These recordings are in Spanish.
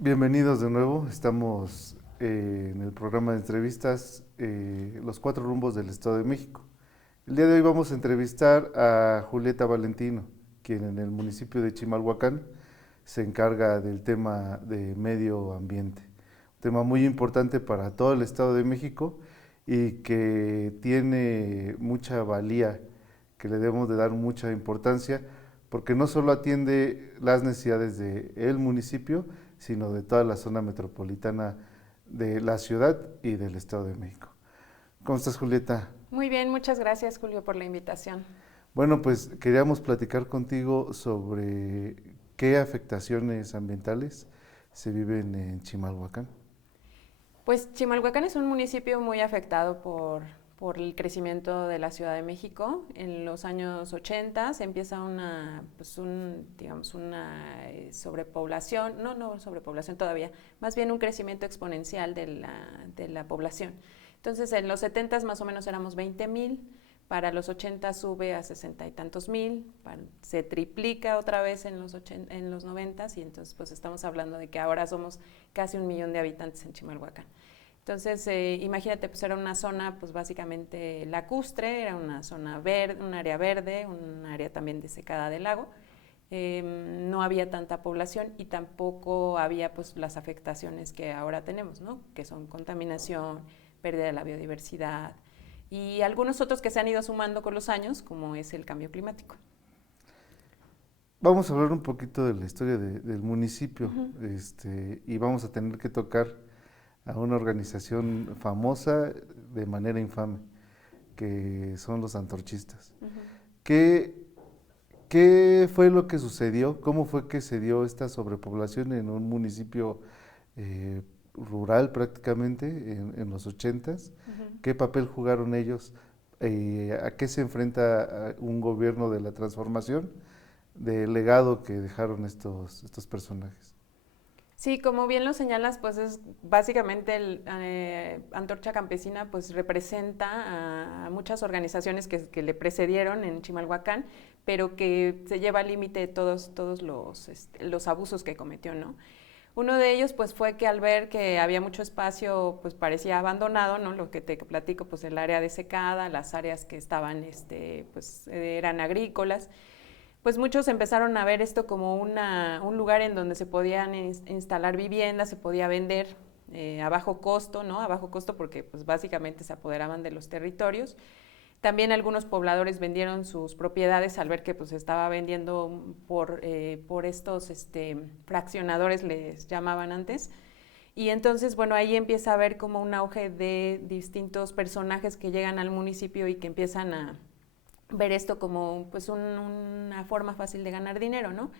Bienvenidos de nuevo, estamos en el programa de entrevistas Los Cuatro Rumbos del Estado de México. El día de hoy vamos a entrevistar a Julieta Valentino, quien en el municipio de Chimalhuacán se encarga del tema de medio ambiente. Un tema muy importante para todo el Estado de México y que tiene mucha valía, que le debemos de dar mucha importancia, porque no solo atiende las necesidades del municipio, sino de toda la zona metropolitana de la ciudad y del Estado de México. ¿Cómo estás, Julieta? Muy bien, muchas gracias, Julio, por la invitación. Bueno, pues queríamos platicar contigo sobre qué afectaciones ambientales se viven en Chimalhuacán. Pues Chimalhuacán es un municipio muy afectado por el crecimiento de la Ciudad de México. En los años 80 se empieza una sobrepoblación, no sobrepoblación todavía, más bien un crecimiento exponencial de la población. Entonces en los 70 más o menos éramos 20,000, para los 80 sube a 60 y tantos mil, se triplica otra vez en los 90 y entonces pues estamos hablando de que ahora somos casi 1,000,000 de habitantes en Chimalhuacán. Entonces, imagínate, pues era una zona, pues básicamente lacustre, era una zona verde, un área verde, un área también desecada del lago. No había tanta población y tampoco había pues las afectaciones que ahora tenemos, ¿no? Que son contaminación, pérdida de la biodiversidad y algunos otros que se han ido sumando con los años, como es el cambio climático. Vamos a hablar un poquito de la historia del municipio, Uh-huh. y vamos a tener que tocar a una organización famosa de manera infame, que son los antorchistas. Uh-huh. ¿Qué, ¿Qué fue lo que sucedió? ¿Cómo fue que se dio esta sobrepoblación en un municipio rural prácticamente en los 80s? Uh-huh. ¿Qué papel jugaron ellos? ¿A qué se enfrenta un gobierno de la transformación del legado que dejaron estos personajes? Sí, como bien lo señalas, pues es básicamente Antorcha Campesina, pues representa a muchas organizaciones que le precedieron en Chimalhuacán, pero que se lleva al límite todos los abusos que cometió, ¿no? Uno de ellos, pues, fue que al ver que había mucho espacio, pues, parecía abandonado, ¿no? Lo que te platico, pues, el área desecada, las áreas que estaban, pues, eran agrícolas, pues muchos empezaron a ver esto como un lugar en donde se podían instalar viviendas, se podía vender a bajo costo, ¿no? A bajo costo porque pues básicamente se apoderaban de los territorios. También algunos pobladores vendieron sus propiedades al ver que pues estaba vendiendo por estos fraccionadores, les llamaban antes. Y entonces, bueno, ahí empieza a haber como un auge de distintos personajes que llegan al municipio y que empiezan a ver esto como pues una forma fácil de ganar dinero, ¿no?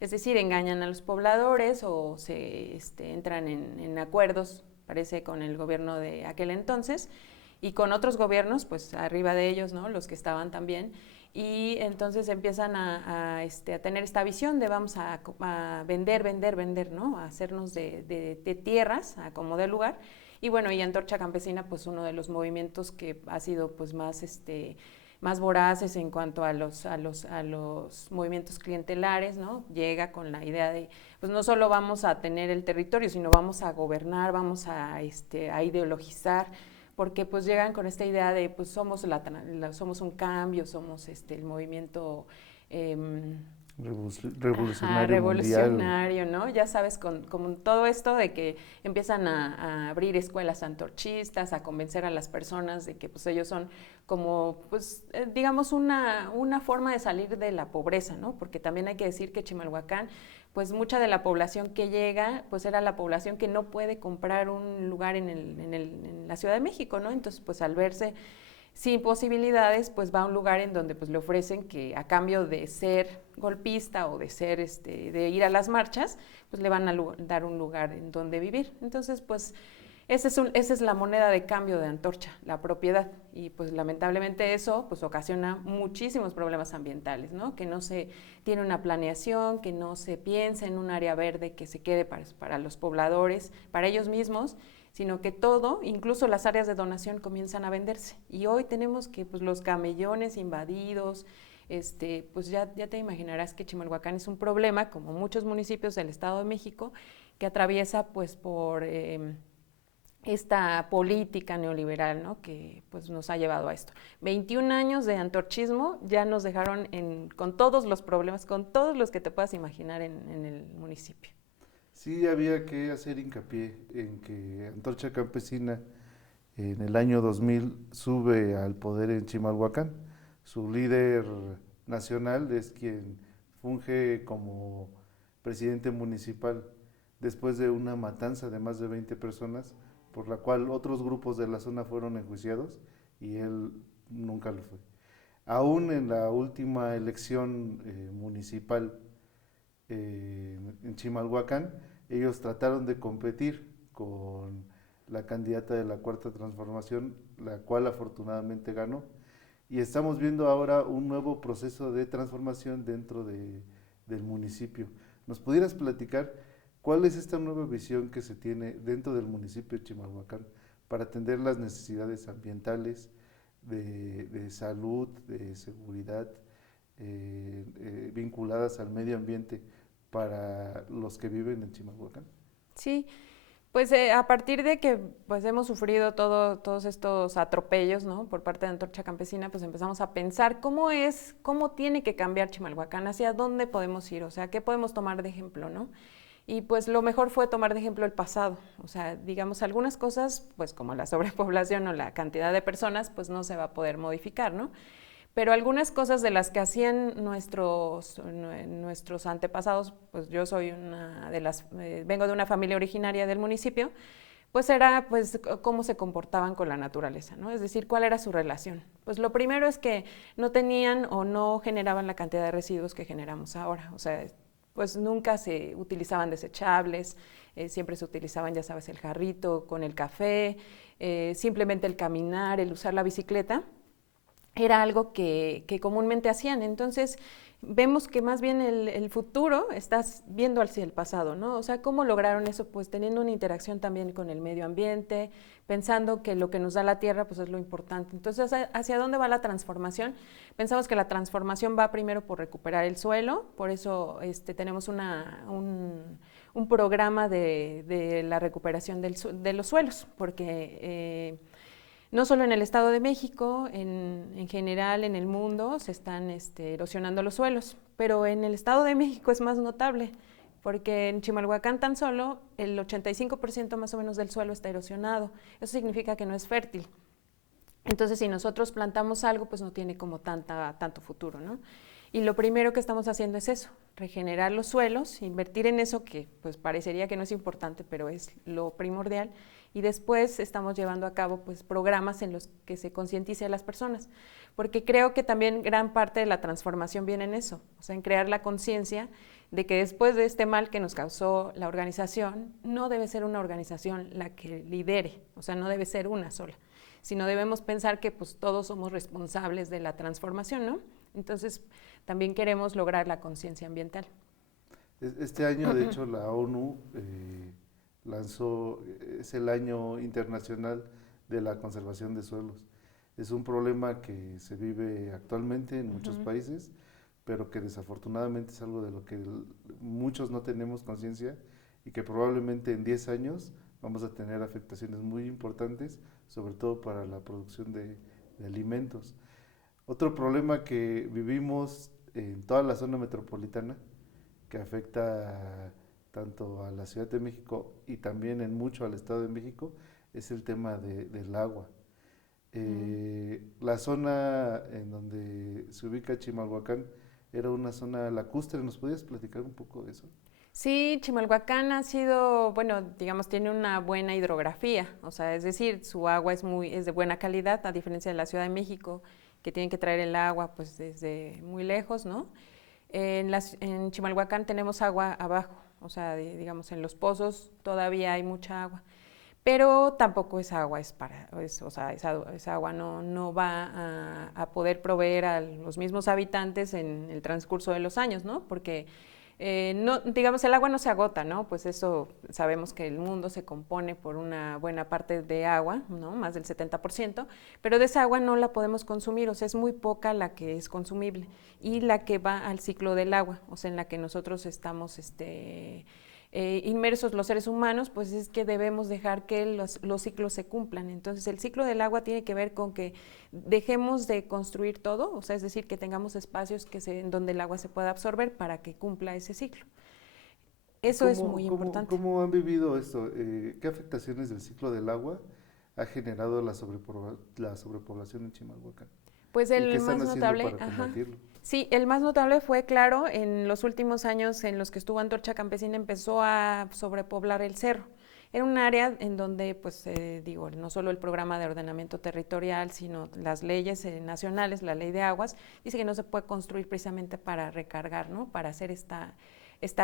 Es decir, engañan a los pobladores o se entran en acuerdos, parece, con el gobierno de aquel entonces y con otros gobiernos, pues arriba de ellos, ¿no? Los que estaban también. Y entonces empiezan a tener esta visión de vamos a vender, ¿no? A hacernos de tierras, a como de lugar. Y bueno, y Antorcha Campesina, pues uno de los movimientos que ha sido pues más voraces en cuanto a los movimientos clientelares, ¿no? Llega con la idea de, pues no solo vamos a tener el territorio, sino vamos a gobernar, vamos a ideologizar, porque pues llegan con esta idea de, pues somos un cambio, somos el movimiento Revolucionario mundial. revolucionario, ¿no? Ya sabes, con todo esto de que empiezan a abrir escuelas antorchistas, a convencer a las personas de que pues ellos son como, pues, digamos, una forma de salir de la pobreza, ¿no? Porque también hay que decir que Chimalhuacán, pues mucha de la población que llega, pues era la población que no puede comprar un lugar en la Ciudad de México, ¿no? Entonces, pues al verse sin posibilidades, pues va a un lugar en donde pues le ofrecen que a cambio de ser golpista o de ser de ir a las marchas, pues le van a dar un lugar en donde vivir. Entonces, pues esa es la moneda de cambio de Antorcha, la propiedad. Y pues lamentablemente eso pues ocasiona muchísimos problemas ambientales, ¿no? Que no se tiene una planeación, que no se piensa en un área verde que se quede para los pobladores, para ellos mismos, sino que todo, incluso las áreas de donación, comienzan a venderse. Y hoy tenemos que pues, los camellones invadidos, pues ya te imaginarás que Chimalhuacán es un problema, como muchos municipios del Estado de México, que atraviesa pues por esta política neoliberal, ¿no? Que pues nos ha llevado a esto. 21 años de antorchismo ya nos dejaron con todos los problemas, con todos los que te puedas imaginar en el municipio. Sí, había que hacer hincapié en que Antorcha Campesina en el año 2000 sube al poder en Chimalhuacán. Su líder nacional es quien funge como presidente municipal después de una matanza de más de 20 personas, por la cual otros grupos de la zona fueron enjuiciados y él nunca lo fue. Aún en la última elección municipal en Chimalhuacán, ellos trataron de competir con la candidata de la Cuarta Transformación, la cual afortunadamente ganó. Y estamos viendo ahora un nuevo proceso de transformación dentro del municipio. ¿Nos pudieras platicar cuál es esta nueva visión que se tiene dentro del municipio de Chimalhuacán para atender las necesidades ambientales, de salud, de seguridad, vinculadas al medio ambiente para los que viven en Chimalhuacán? Sí, pues a partir de que pues hemos sufrido todos estos atropellos, ¿no? Por parte de Antorcha Campesina, pues empezamos a pensar cómo tiene que cambiar Chimalhuacán, hacia dónde podemos ir, o sea, qué podemos tomar de ejemplo, ¿no? Y pues lo mejor fue tomar de ejemplo el pasado, o sea, digamos, algunas cosas, pues como la sobrepoblación o la cantidad de personas, pues no se va a poder modificar, ¿no? Pero algunas cosas de las que hacían nuestros antepasados, pues yo soy vengo de una familia originaria del municipio, pues era pues cómo se comportaban con la naturaleza, ¿no? Es decir, cuál era su relación. Pues lo primero es que no tenían o no generaban la cantidad de residuos que generamos ahora, o sea, pues nunca se utilizaban desechables, siempre se utilizaban, ya sabes, el jarrito con el café, simplemente el caminar, el usar la bicicleta, era algo que comúnmente hacían. Entonces, vemos que más bien el futuro estás viendo hacia el pasado, ¿no? O sea, ¿cómo lograron eso? Pues teniendo una interacción también con el medio ambiente, pensando que lo que nos da la tierra, pues es lo importante. Entonces, ¿hacia dónde va la transformación? Pensamos que la transformación va primero por recuperar el suelo, por eso tenemos un programa de la recuperación de los suelos, porque no solo en el Estado de México, en general en el mundo se están erosionando los suelos, pero en el Estado de México es más notable, porque en Chimalhuacán tan solo el 85% más o menos del suelo está erosionado. Eso significa que no es fértil. Entonces, si nosotros plantamos algo, pues no tiene como tanto futuro, ¿no? Y lo primero que estamos haciendo es eso, regenerar los suelos, invertir en eso que pues parecería que no es importante, pero es lo primordial. Y después estamos llevando a cabo pues programas en los que se concientice a las personas, porque creo que también gran parte de la transformación viene en eso, o sea, en crear la conciencia de que después de este mal que nos causó la organización, no debe ser una organización la que lidere, o sea, no debe ser una sola, sino debemos pensar que pues todos somos responsables de la transformación, ¿no? Entonces, también queremos lograr la conciencia ambiental. Este año, de hecho, la ONU lanzó, es el Año Internacional de la Conservación de Suelos. Es un problema que se vive actualmente en muchos países, pero que desafortunadamente es algo de lo que muchos no tenemos conciencia y que probablemente en 10 años vamos a tener afectaciones muy importantes, sobre todo para la producción de alimentos. Otro problema que vivimos en toda la zona metropolitana, que afecta tanto a la Ciudad de México y también en mucho al Estado de México, es el tema del agua. La zona en donde se ubica Chimalhuacán era una zona lacustre. ¿Nos podías platicar un poco de eso? Sí, Chimalhuacán ha sido, bueno, digamos, tiene una buena hidrografía, o sea, es decir, su agua es de buena calidad, a diferencia de la Ciudad de México, que tienen que traer el agua pues desde muy lejos, ¿no? En Chimalhuacán tenemos agua abajo, o sea, digamos, en los pozos todavía hay mucha agua, pero tampoco esa agua o sea, esa agua no va a poder proveer a los mismos habitantes en el transcurso de los años, ¿no? Porque no, digamos, el agua no se agota, ¿no? Pues eso sabemos que el mundo se compone por una buena parte de agua, ¿no? Más del 70%, pero de esa agua no la podemos consumir, o sea, es muy poca la que es consumible y la que va al ciclo del agua, o sea, en la que nosotros estamos inmersos los seres humanos, pues es que debemos dejar que los ciclos se cumplan. Entonces el ciclo del agua tiene que ver con que dejemos de construir todo, o sea, es decir, que tengamos espacios en donde el agua se pueda absorber para que cumpla ese ciclo. Eso es muy importante. ¿Cómo han vivido esto? ¿Qué afectaciones del ciclo del agua ha generado la sobrepoblación en Chimalhuacán? Pues ¿Y qué el están más haciendo notable, para combatirlo? sí, el más notable fue, claro, en los últimos años en los que estuvo Antorcha Campesina empezó a sobrepoblar el cerro. Era un área en donde, pues, digo, no solo el programa de ordenamiento territorial, sino las leyes nacionales, la ley de aguas, dice que no se puede construir precisamente para recargar, ¿no? Para hacer esta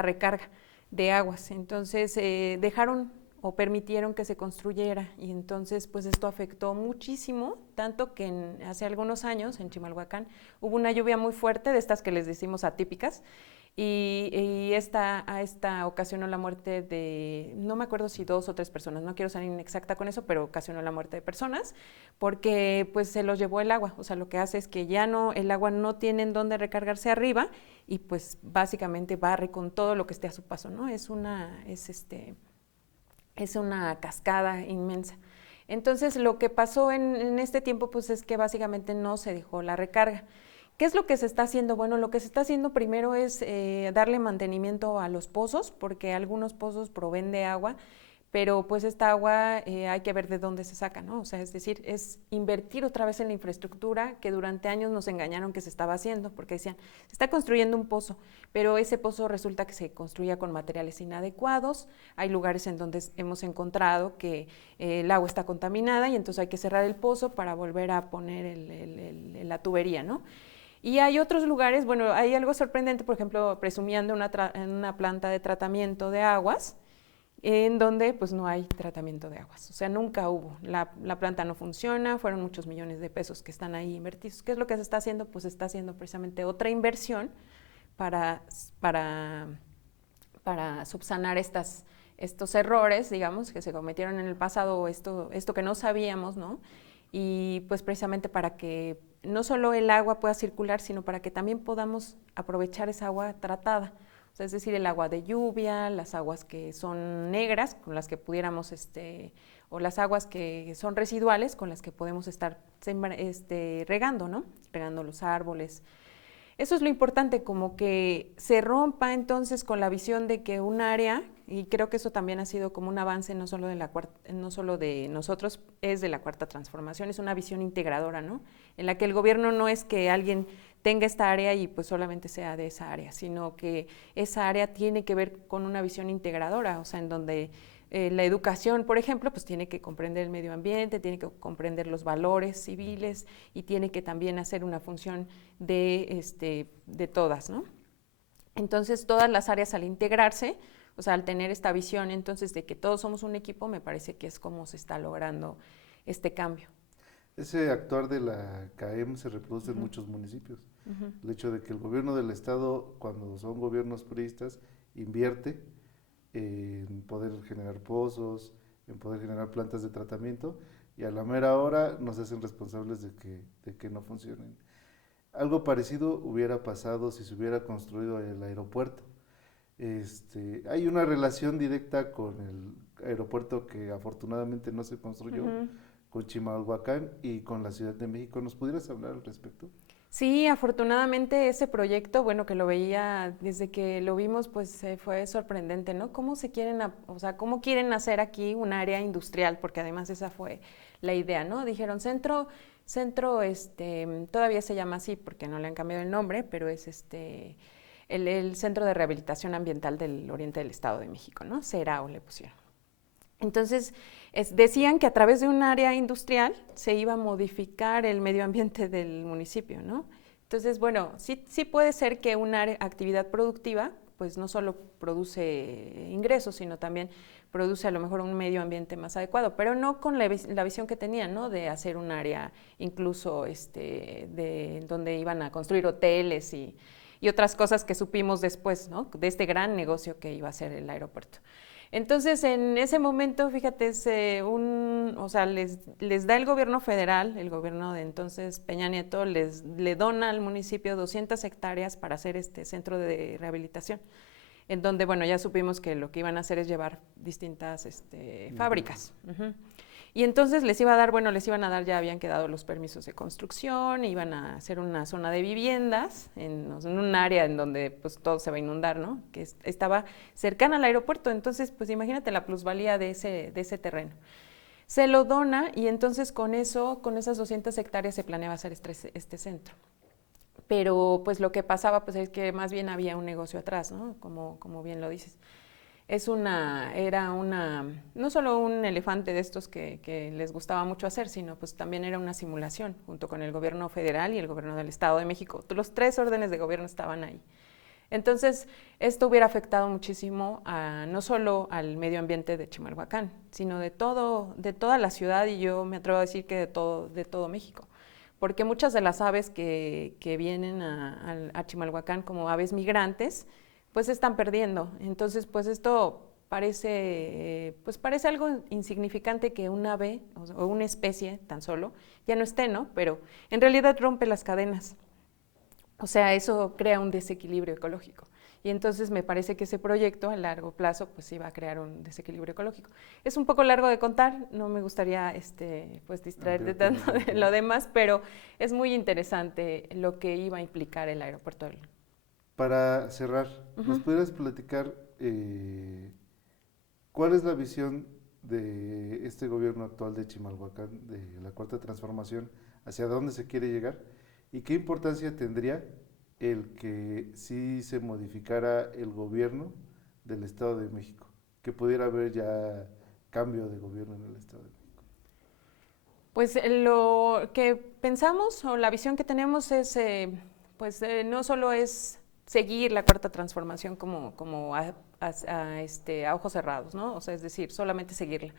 recarga de aguas. Entonces, dejaron o permitieron que se construyera y entonces pues esto afectó muchísimo, tanto que hace algunos años en Chimalhuacán hubo una lluvia muy fuerte, de estas que les decimos atípicas, y esta ocasionó la muerte de, no me acuerdo si 2 o 3 personas, no quiero ser inexacta con eso, pero ocasionó la muerte de personas, porque pues se los llevó el agua, o sea, lo que hace es que ya no, el agua no tiene en dónde recargarse arriba, y pues básicamente barre con todo lo que esté a su paso, ¿no? Es una cascada inmensa. Entonces, lo que pasó en este tiempo, pues es que básicamente no se dejó la recarga. ¿Qué es lo que se está haciendo? Bueno, lo que se está haciendo primero es darle mantenimiento a los pozos, porque algunos pozos proveen de agua, pero pues esta agua hay que ver de dónde se saca, ¿no? O sea, es decir, es invertir otra vez en la infraestructura que durante años nos engañaron que se estaba haciendo, porque decían, se está construyendo un pozo, pero ese pozo resulta que se construía con materiales inadecuados, hay lugares en donde hemos encontrado que el agua está contaminada y entonces hay que cerrar el pozo para volver a poner la tubería, ¿no? Y hay otros lugares, bueno, hay algo sorprendente, por ejemplo, presumían de una planta de tratamiento de aguas, en donde pues no hay tratamiento de aguas, o sea, nunca hubo, la planta no funciona, fueron muchos millones de pesos que están ahí invertidos. ¿Qué es lo que se está haciendo? Pues se está haciendo precisamente otra inversión para subsanar estos errores, digamos, que se cometieron en el pasado, esto que no sabíamos, ¿no? Y pues precisamente para que no solo el agua pueda circular, sino para que también podamos aprovechar esa agua tratada. O sea, es decir, el agua de lluvia, las aguas que son negras, con las que pudiéramos, o las aguas que son residuales, con las que podemos estar regando, ¿no? Regando los árboles. Eso es lo importante, como que se rompa entonces con la visión de que un área, y creo que eso también ha sido como un avance no solo de nosotros, es de la Cuarta Transformación, es una visión integradora, ¿no? En la que el gobierno no es que alguien tenga esta área y pues solamente sea de esa área, sino que esa área tiene que ver con una visión integradora, o sea, en donde la educación, por ejemplo, pues tiene que comprender el medio ambiente, tiene que comprender los valores civiles y tiene que también hacer una función de todas, ¿no? Entonces, todas las áreas al integrarse, o sea, al tener esta visión entonces de que todos somos un equipo, me parece que es como se está logrando este cambio. Ese actuar de la CAEM se reproduce en muchos municipios. El hecho de que el gobierno del estado, cuando son gobiernos priistas, invierte en poder generar pozos, en poder generar plantas de tratamiento, y a la mera hora nos hacen responsables de que no funcionen. Algo parecido hubiera pasado si se hubiera construido el aeropuerto. Hay una relación directa con el aeropuerto que afortunadamente no se construyó, con Chimalhuacán y con la Ciudad de México. ¿Nos pudieras hablar al respecto? Sí, afortunadamente ese proyecto, bueno, que lo veía desde que lo vimos, pues fue sorprendente, ¿no? ¿Cómo cómo quieren hacer aquí un área industrial? Porque además esa fue la idea, ¿no? Dijeron centro, todavía se llama así porque no le han cambiado el nombre, pero es el Centro de Rehabilitación Ambiental del Oriente del Estado de México, ¿no? CERAO le pusieron. Entonces, decían que a través de un área industrial se iba a modificar el medio ambiente del municipio, ¿no? Entonces, bueno, sí puede ser que una actividad productiva, pues no solo produce ingresos, sino también produce a lo mejor un medio ambiente más adecuado, pero no con la visión que tenían, ¿no? De hacer un área incluso de donde iban a construir hoteles y otras cosas que supimos después, ¿no? De este gran negocio que iba a ser el aeropuerto. Entonces, en ese momento, fíjate, les da el gobierno federal, el gobierno de entonces Peña Nieto, le dona al municipio 200 hectáreas para hacer este centro de rehabilitación. en donde, bueno, ya supimos que lo que iban a hacer es llevar distintas fábricas. Y entonces les iban a dar, ya habían quedado los permisos de construcción, iban a hacer una zona de viviendas en un área en donde pues todo se va a inundar, ¿no? Que estaba cercana al aeropuerto, entonces pues imagínate la plusvalía de ese terreno. Se lo dona y entonces con esas 200 hectáreas se planeaba hacer este centro. Pero pues lo que pasaba pues es que más bien había un negocio atrás, ¿no? Como bien lo dices. No solo un elefante de estos que les gustaba mucho hacer, sino pues también era una simulación junto con el gobierno federal y el gobierno del Estado de México. Los 3 órdenes de gobierno estaban ahí. Entonces, esto hubiera afectado muchísimo no solo al medio ambiente de Chimalhuacán, sino de toda la ciudad, y yo me atrevo a decir que de todo México. Porque muchas de las aves que vienen a Chimalhuacán como aves migrantes, pues se están perdiendo. Entonces, pues esto parece algo insignificante que un ave o una especie tan solo ya no esté, ¿no? Pero en realidad rompe las cadenas. O sea, eso crea un desequilibrio ecológico. Y entonces me parece que ese proyecto a largo plazo pues iba a crear un desequilibrio ecológico. Es un poco largo de contar, no me gustaría pues distraerte tanto de lo demás, pero es muy interesante lo que iba a implicar el aeropuerto. Para cerrar, ¿nos pudieras platicar cuál es la visión de este gobierno actual de Chimalhuacán, de la Cuarta Transformación, hacia dónde se quiere llegar y qué importancia tendría el que sí se modificara el gobierno del Estado de México, que pudiera haber ya cambio de gobierno en el Estado de México? Pues lo que pensamos o la visión que tenemos es, no solo es seguir la Cuarta Transformación como a ojos cerrados, ¿no? O sea, es decir, solamente seguirla,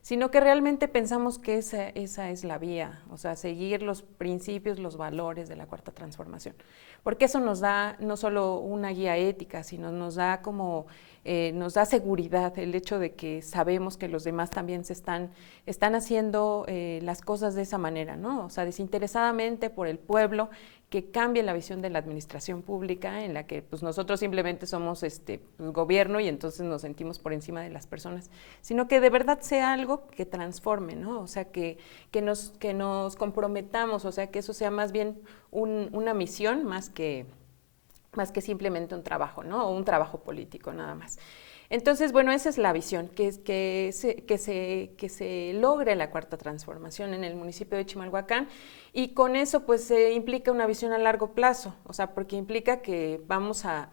sino que realmente pensamos que esa es la vía, o sea, seguir los principios, los valores de la Cuarta Transformación, porque eso nos da no solo una guía ética, sino nos da nos da seguridad el hecho de que sabemos que los demás también están haciendo las cosas de esa manera, ¿no? O sea, desinteresadamente por el pueblo, que cambie la visión de la administración pública en la que pues nosotros simplemente somos pues, gobierno y entonces nos sentimos por encima de las personas, sino que de verdad sea algo que transforme, ¿no? O sea, que nos comprometamos, o sea, que eso sea más bien una misión más que simplemente un trabajo, ¿no? O un trabajo político nada más. Entonces, bueno, esa es la visión, que se logre la Cuarta Transformación en el municipio de Chimalhuacán, y con eso pues implica una visión a largo plazo, o sea, porque implica que vamos a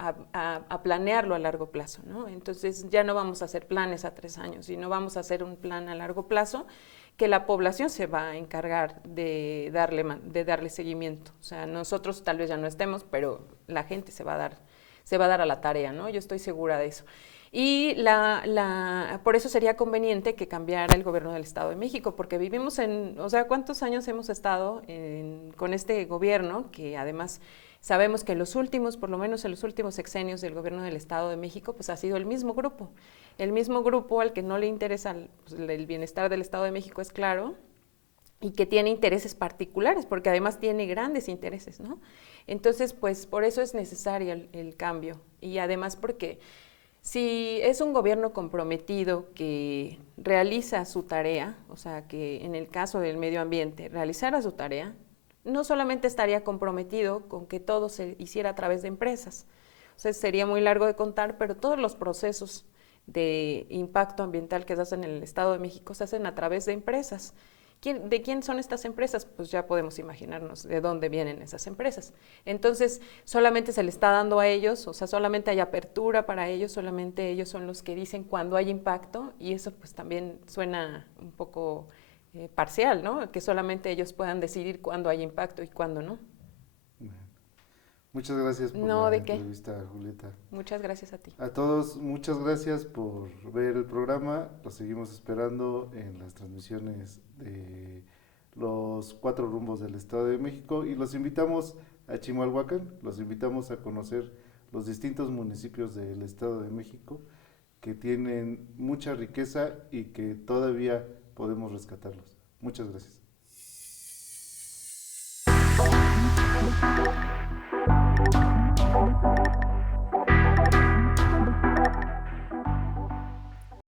planearlo a largo plazo, ¿no? Entonces ya no vamos a hacer planes a 3 años, sino vamos a hacer un plan a largo plazo que la población se va a encargar de darle seguimiento. O sea, nosotros tal vez ya no estemos, pero la gente se va a dar a la tarea, ¿no? Yo estoy segura de eso. Y por eso sería conveniente que cambiara el gobierno del Estado de México, porque vivimos o sea, ¿cuántos años hemos estado con este gobierno? Que además sabemos que por lo menos en los últimos sexenios del gobierno del Estado de México, pues ha sido el mismo grupo al que no le interesa pues, el bienestar del Estado de México, es claro, y que tiene intereses particulares, porque además tiene grandes intereses, ¿no? Entonces, pues por eso es necesario el cambio, y además porque si es un gobierno comprometido que realiza su tarea, o sea, que en el caso del medio ambiente realizara su tarea, no solamente estaría comprometido con que todo se hiciera a través de empresas, o sea, sería muy largo de contar, pero todos los procesos de impacto ambiental que se hacen en el Estado de México se hacen a través de empresas. ¿De quién son estas empresas? Pues ya podemos imaginarnos de dónde vienen esas empresas. Entonces, solamente se le está dando a ellos, o sea, solamente hay apertura para ellos, solamente ellos son los que dicen cuándo hay impacto, y eso pues también suena un poco parcial, ¿no? Que solamente ellos puedan decidir cuándo hay impacto y cuándo no. Muchas gracias por No, la ¿de qué? entrevista, Julieta. Muchas gracias a ti. A todos, muchas gracias por ver el programa. Los seguimos esperando en las transmisiones de los 4 rumbos del Estado de México, y los invitamos a Chimalhuacán, los invitamos a conocer los distintos municipios del Estado de México que tienen mucha riqueza y que todavía podemos rescatarlos. Muchas gracias.